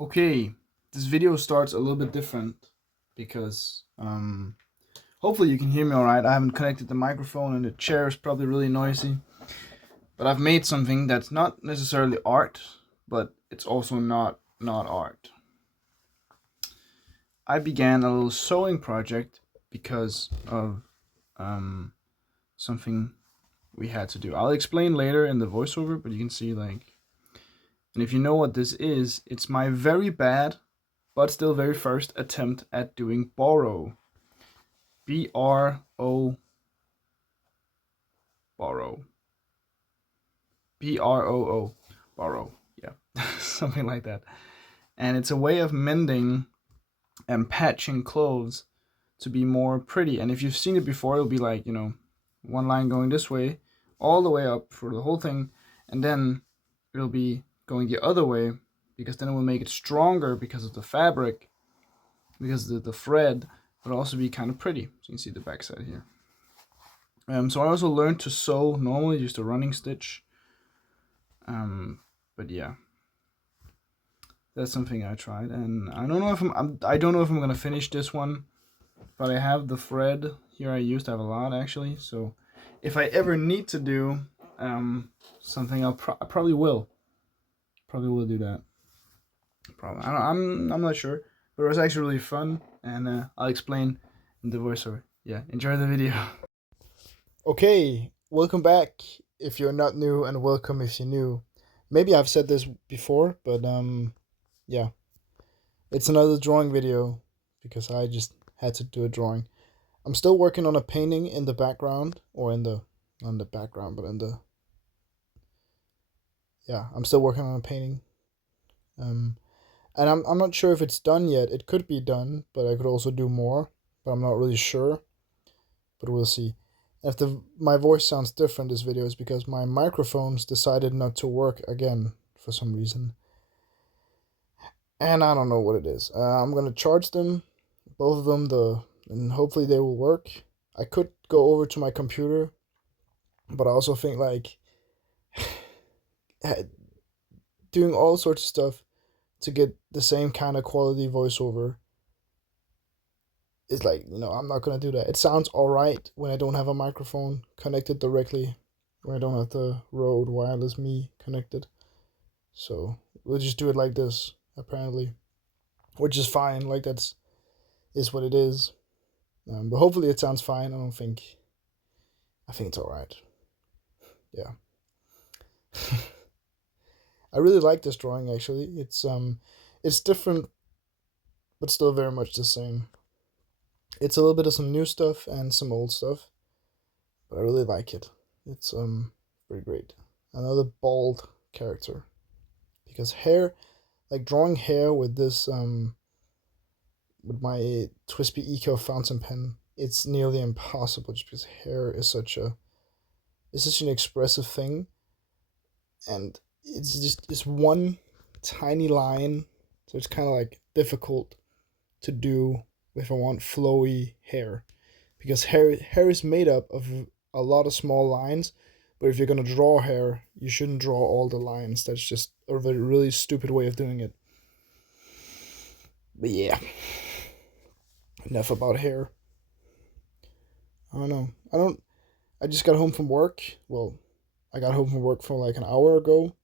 Okay, this video starts a little bit different because hopefully you can hear me all right. I haven't connected the microphone and the chair is probably really noisy. But I've made something that's not necessarily art, but it's also not art. I began a little sewing project because of something we had to do. I'll explain later in the voiceover, but you can see and if you know what this is, it's my very bad but still very first attempt at doing borrow. B-R-O, borrow. B-R-O-O, borrow. Yeah, something like that. And it's a way of mending and patching clothes to be more pretty. And if you've seen it before, it'll be like, one line going this way, all the way up for the whole thing, and then it'll be going the other way because then it will make it stronger because of the fabric, because of the thread, but also be kind of pretty. So you can see the back side here. So I also learned to sew normally, just a running stitch. But yeah, that's something I tried, and I don't know if I don't know if I'm gonna finish this one, but I have the thread here. I used to have a lot actually, so if I ever need to do something, I probably will do that. Probably. I'm not sure, but it was actually really fun, and I'll explain in the voiceover. Yeah, enjoy the video. Okay, welcome back if you're not new, and welcome if you're new. Maybe I've said this before, but yeah, it's another drawing video because I just had to do a drawing. I'm still working on a painting in the background, or in the not in the background, but in the yeah, I'm still working on a painting. And I'm not sure if it's done yet. It could be done, but I could also do more, but I'm not really sure. But we'll see. If my voice sounds different this video, is because my microphones decided not to work again for some reason, and I don't know what it is. I'm gonna charge them, both of them, and hopefully they will work. I could go over to my computer, but I also think like doing all sorts of stuff to get the same kind of quality voiceover is like, I'm not gonna do that. It sounds alright when I don't have a microphone connected directly, when I don't have the Rode Wireless Me connected. So we'll just do it like this, apparently, which is fine. Like is what it is. But hopefully it sounds fine. I think it's alright. Yeah. I really like this drawing actually. It's different, but still very much the same. It's a little bit of some new stuff and some old stuff, but I really like it. It's pretty great. Another bald character, because hair, like drawing hair with this with my Twisby Eco fountain pen, it's nearly impossible just because hair is such an expressive thing, and it's one tiny line, so it's kind of like difficult to do if I want flowy hair, because hair is made up of a lot of small lines. But if you're gonna draw hair, you shouldn't draw all the lines. That's just a really stupid way of doing it. But yeah, enough about hair. I don't know. I just got home from work. Well, I got home from work for like an hour ago,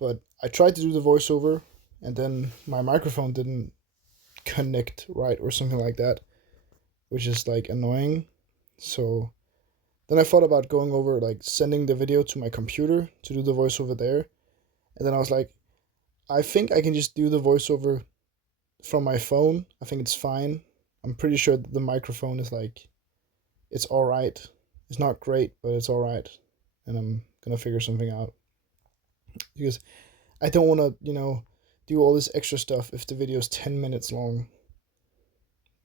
but I tried to do the voiceover, and then my microphone didn't connect right or something like that, which is like annoying. So then I thought about going over, like sending the video to my computer to do the voiceover there. And then I was like, I think I can just do the voiceover from my phone. I think it's fine. I'm pretty sure that the microphone is like, it's alright. It's not great, but it's alright. And I'm gonna figure something out. Because I don't wanna, do all this extra stuff if the video is 10 minutes long.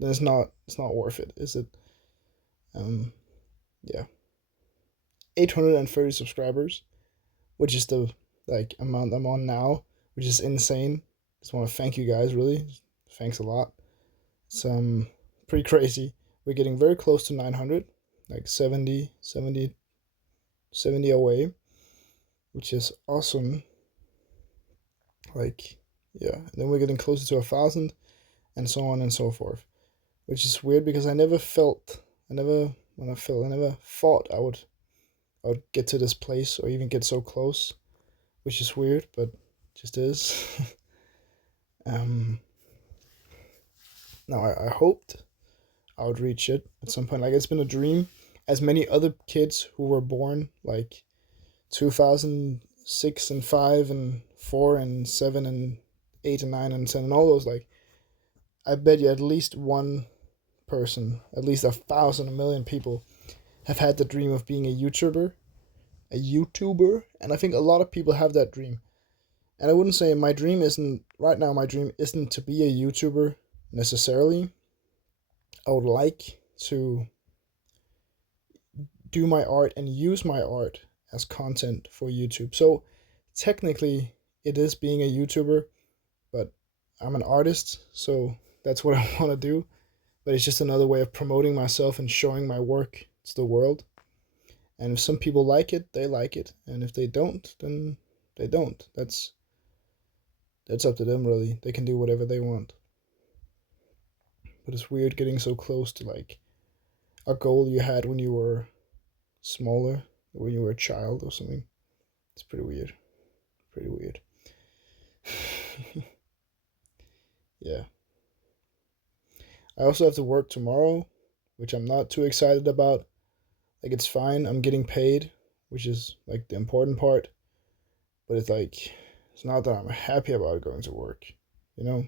Then it's not worth it, is it? Yeah. 830 subscribers, which is the amount I'm on now, which is insane. Just want to thank you guys, really. Thanks a lot. It's pretty crazy. We're getting very close to 900, like 70 away, which is awesome. Like, Yeah, and then we're getting closer to 1,000, and so on and so forth. Which is weird because I never thought I would get to this place or even get so close, which is weird, but just is. um, Now I hoped I would reach it at some point. Like it's been a dream, as many other kids who were born like 2006 and 5 and 4 and 7 and 8 and 9 and 10 and all those, like I bet you at least one person, at least 1,000, a million people have had the dream of being a YouTuber, and I think a lot of people have that dream. And I wouldn't say my dream isn't right now. My dream isn't to be a YouTuber necessarily. I would like to do my art and use my art as content for YouTube. So technically, it is being a YouTuber, but I'm an artist, so that's what I want to do. But it's just another way of promoting myself and showing my work to the world. And if some people like it, they like it, and if they don't, then they don't. That's up to them, really. They can do whatever they want. But it's weird getting so close to like a goal you had when you were smaller, when you were a child or something. It's pretty weird. Pretty weird. Yeah. I also have to work tomorrow, which I'm not too excited about. Like it's fine. I'm getting paid, which is like the important part. But it's like it's not that I'm happy about going to work, you know?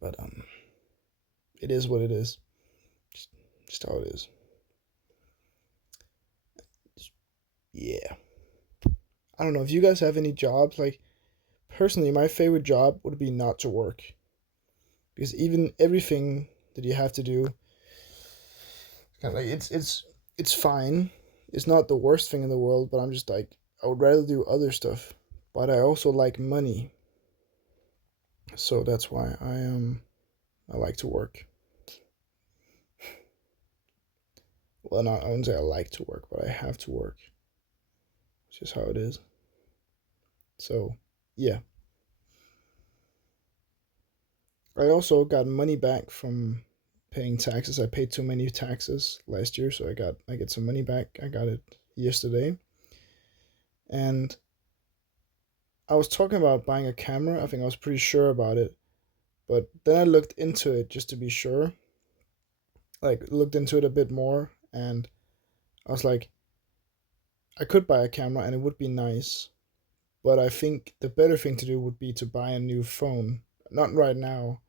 But it is what it is. Just, just how it is. Yeah. I don't know if you guys have any jobs. Like personally, my favorite job would be not to work, because even everything that you have to do, kind of like it's fine. It's not the worst thing in the world, but I'm just like I would rather do other stuff. But I also like money, so that's why I like to work. Well, not I wouldn't say I like to work, but I have to work. It's just how it is. So yeah, I also got money back from paying taxes. I paid too many taxes last year, so I get some money back. I got it yesterday, and I was talking about buying a camera. I think I was pretty sure about it, but then I looked into it just to be sure. Like looked into it a bit more, and I was like, I could buy a camera and it would be nice, but I think the better thing to do would be to buy a new phone. Not right now,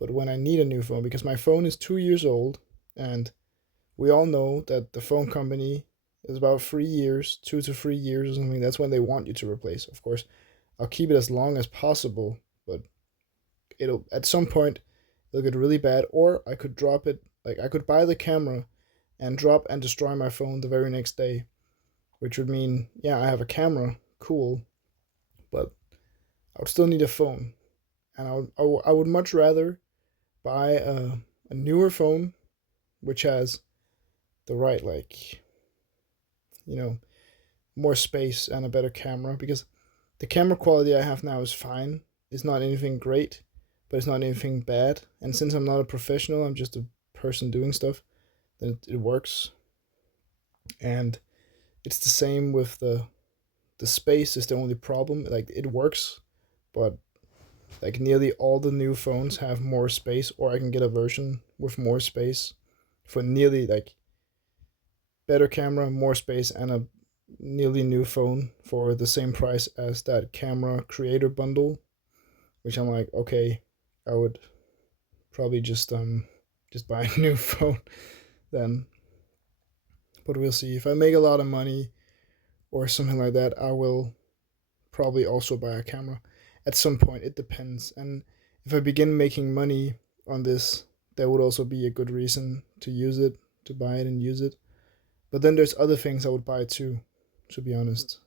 but when I need a new phone, because my phone is 2 years old, and we all know that the phone company is about 3 years, 2 to 3 years or something. That's when they want you to replace. Of course, I'll keep it as long as possible, but it'll at some point it'll get really bad, or I could drop it. Like I could buy the camera and drop and destroy my phone the very next day, which would mean yeah, I have a camera, cool, but I would still need a phone, and I would much rather buy a newer phone which has the right like you know more space and a better camera, because the camera quality I have now is fine. It's not anything great, but it's not anything bad. And since I'm not a professional, I'm just a person doing stuff, then it works. And it's the same with the space is the only problem. Like it works, but like nearly all the new phones have more space, or I can get a version with more space for nearly like better camera, more space, and a nearly new phone for the same price as that camera creator bundle, which I'm like, okay, I would probably just buy a new phone then. But we'll see. If I make a lot of money or something like that, I will probably also buy a camera at some point. It depends. And if I begin making money on this, that would also be a good reason to use it, to buy it and use it. But then there's other things I would buy too, to be honest.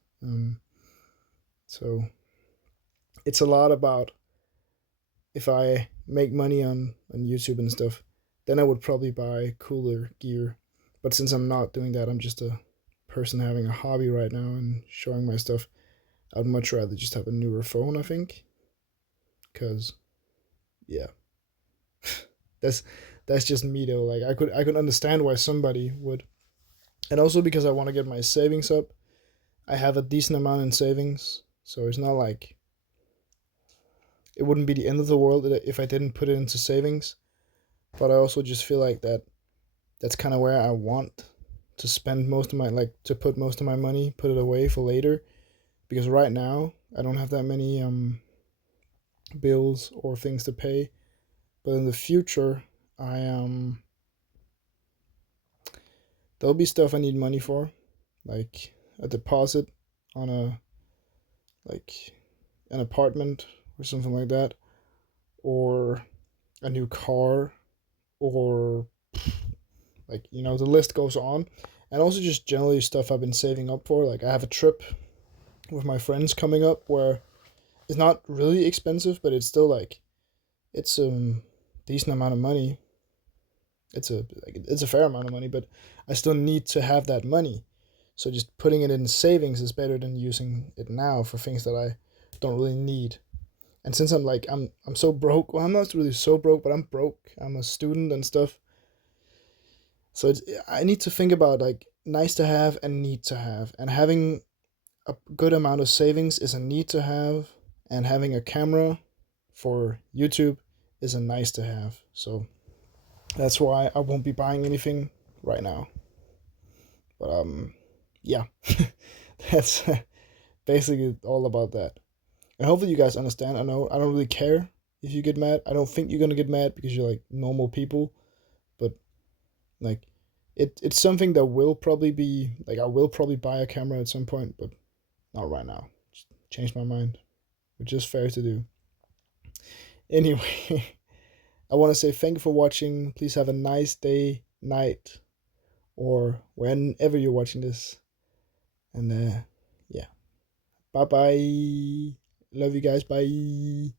So it's a lot about if I make money on YouTube and stuff, then I would probably buy cooler gear. But since I'm not doing that, I'm just a person having a hobby right now and showing my stuff. I'd much rather just have a newer phone, I think, because yeah, that's that's just me though. Like I could understand why somebody would, and also because I want to get my savings up. I have a decent amount in savings, so it's not like it wouldn't be the end of the world if I didn't put it into savings. But I also just feel like that's kind of where I want to spend most of my like to put most of my money, put it away for later. Because right now I don't have that many bills or things to pay. But in the future, I there'll be stuff I need money for, like a deposit on a like an apartment or something like that, or a new car, or like the list goes on. And also just generally stuff I've been saving up for. Like I have a trip with my friends coming up where it's not really expensive, but it's still like it's decent amount of money. It's a fair amount of money, but I still need to have that money. So just putting it in savings is better than using it now for things that I don't really need. And since I'm so broke, well I'm not really so broke, but I'm broke. I'm a student and stuff. So I need to think about like nice to have and need to have. And having a good amount of savings is a need to have, and having a camera for YouTube is a nice to have. So that's why I won't be buying anything right now. But yeah, that's basically all about that. And hopefully you guys understand. I know I don't really care if you get mad. I don't think you're gonna get mad because you're like normal people. But like, it's something that will probably be like I will probably buy a camera at some point, but not right now. Just change my mind, which is fair to do. Anyway, I want to say thank you for watching. Please have a nice day, night, or whenever you're watching this. And yeah, bye bye. Love you guys. Bye.